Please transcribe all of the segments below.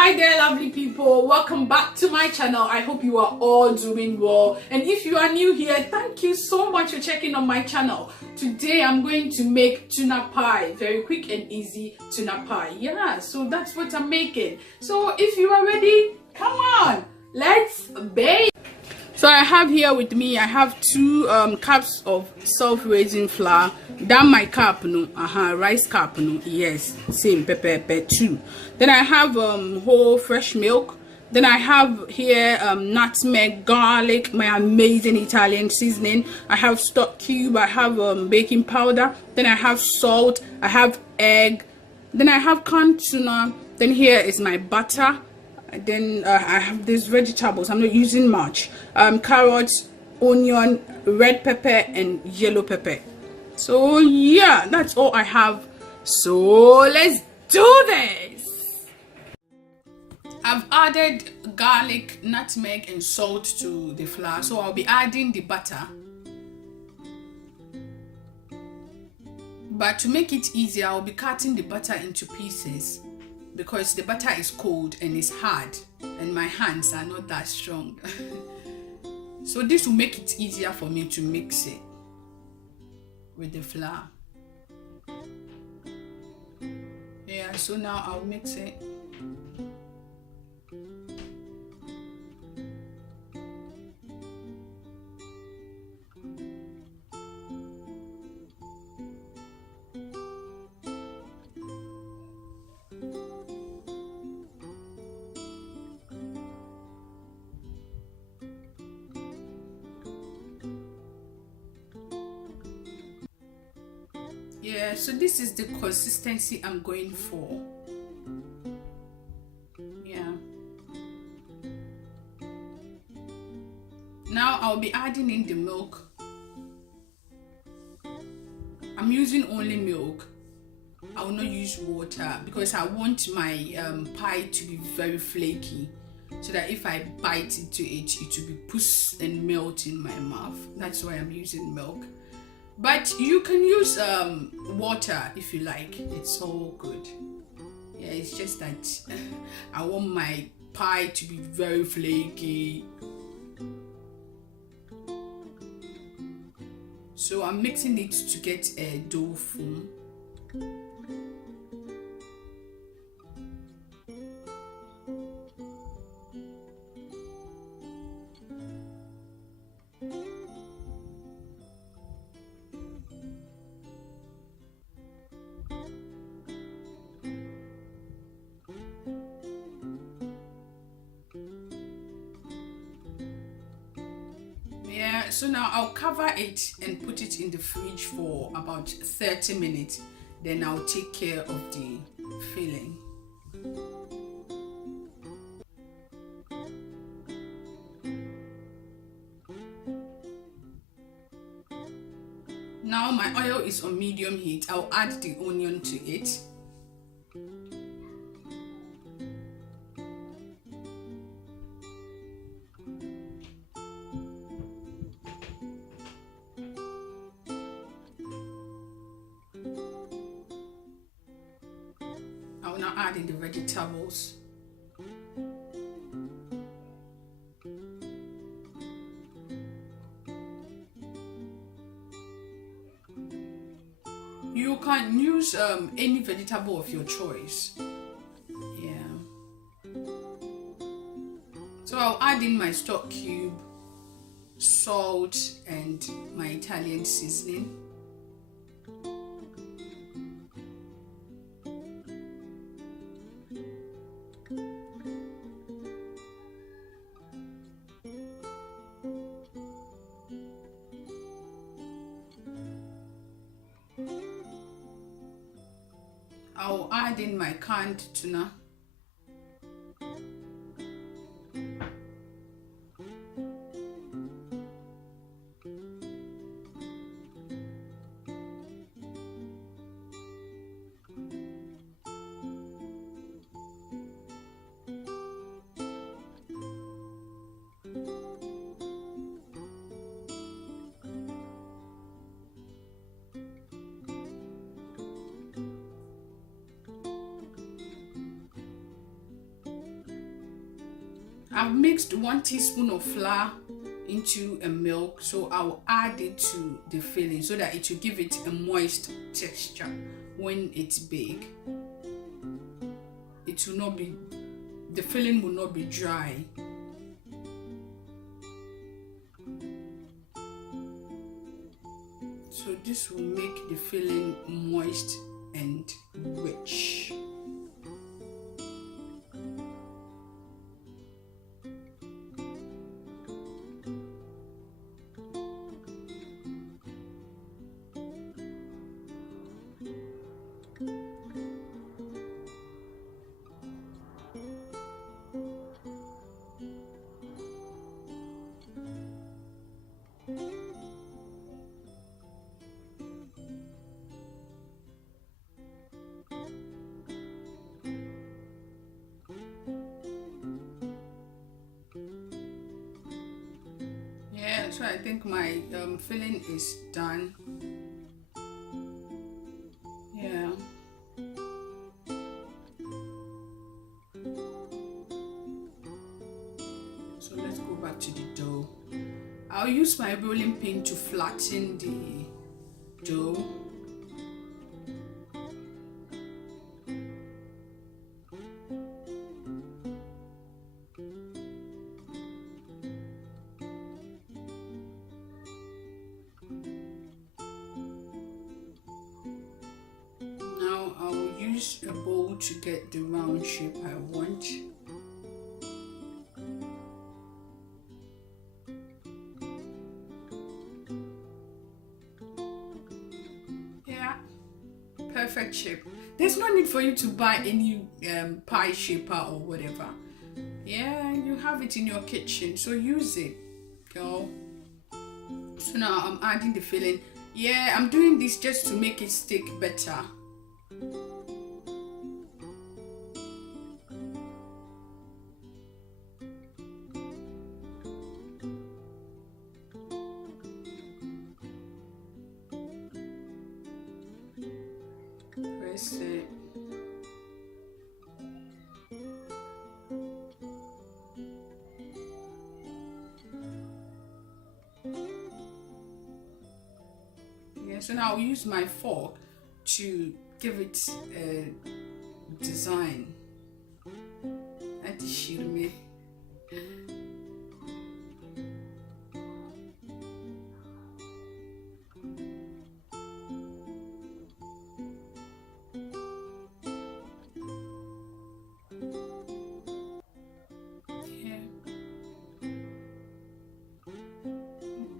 Hi there, lovely people. Welcome back to my channel. I hope you are all doing well, and if you are new here, thank you so much for checking on my channel. Today I'm going to make tuna pie, very quick and easy tuna pie. Yeah, so that's what I'm making. So if you are ready, come on, let's bake. So I have here with me, I have 2 cups of self-raising flour. That my cup, no, rice cup, no, yes, same, pepper, 2. Then I have whole fresh milk. Then I have here nutmeg, garlic, my amazing Italian seasoning. I have stock cube, I have baking powder. Then I have salt, I have egg. Then I have canned tuna. Then here is my butter. Then I have these vegetables. I'm not using much. Carrots, onion, red pepper, and yellow pepper. So yeah, that's all I have. So let's do this. I've added garlic, nutmeg, and salt to the flour. So I'll be adding the butter. But to make it easier, I'll be cutting the butter into pieces, because the butter is cold and it's hard and my hands are not that strong. So this will make it easier for me to mix it with the flour. Yeah, so now I'll mix it. Yeah, so this is the consistency I'm going for. Yeah. Now I'll be adding in the milk. I'm using only milk. I will not use water because I want my pie to be very flaky, so that if I bite into it, it will be puss and melt in my mouth. That's why I'm using milk. But you can use water if you like. It's all good. Yeah, it's just that I want my pie to be very flaky. So I'm mixing it to get a dough form. Yeah, so now I'll cover it and put it in the fridge for about 30 minutes. Then I'll take care of the filling. Now my oil is on medium heat. I'll add the onion to it. I will now add in the vegetables. You can use any vegetable of your choice. Yeah. So I'll add in my stock cube, salt, and my Italian seasoning. I'll add in my canned tuna. I've mixed 1 teaspoon of flour into a milk, so I'll add it to the filling so that it will give it a moist texture when it's baked. It will not be, the filling will not be dry. So this will make the filling moist and rich. Yeah, so I think my filling is done. Yeah. So let's go back to the dough. I'll use my rolling pin to flatten the dough. Now I will use a bowl to get the round shape I want. Yeah, perfect shape. There's no need for you to buy any pie shaper or whatever. Yeah, you have it in your kitchen, so use it, girl. So now I'm adding the filling. Yeah, I'm doing this just to make it stick better. Press it. Yeah, so now I'll use my fork to give it a design.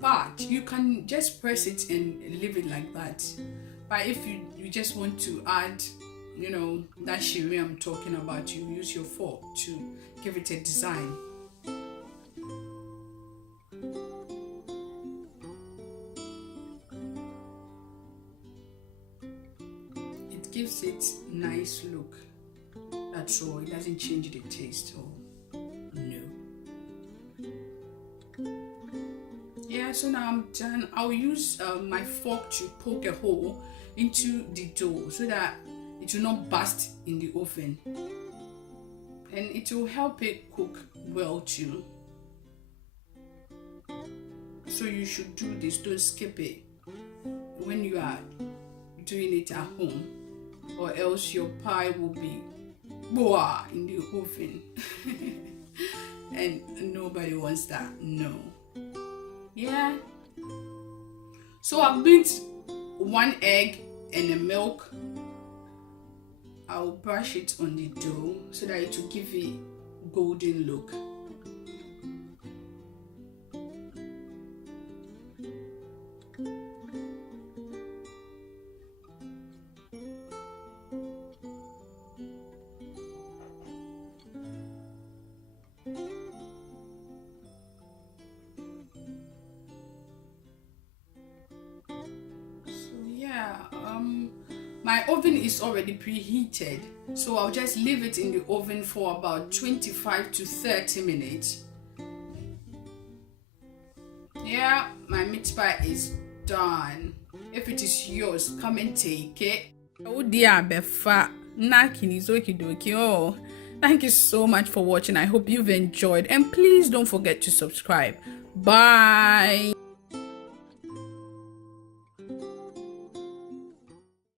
But you can just press it and leave it like that. But if you just want to add, you know, that shiri I'm talking about, you use your fork to give it a design. It gives it nice look. That's all. It doesn't change the taste or no. Yeah, so now I'm done. I'll use my fork to poke a hole into the dough so that it will not burst in the oven, and it will help it cook well too. So you should do this, don't skip it when you are doing it at home, or else your pie will be boah in the oven and nobody wants that. No. Yeah, so I've beat 1 egg and a milk. I'll brush it on the dough so that it will give it golden look. My oven is already preheated, so I'll just leave it in the oven for about 25 to 30 minutes. Yeah, my meat pie is done. If it is yours, come and take it. Oh dear, Befa, Nakin is okie dokie. Oh, Thank you so much for watching. I hope you've enjoyed, and please don't forget to subscribe. Bye.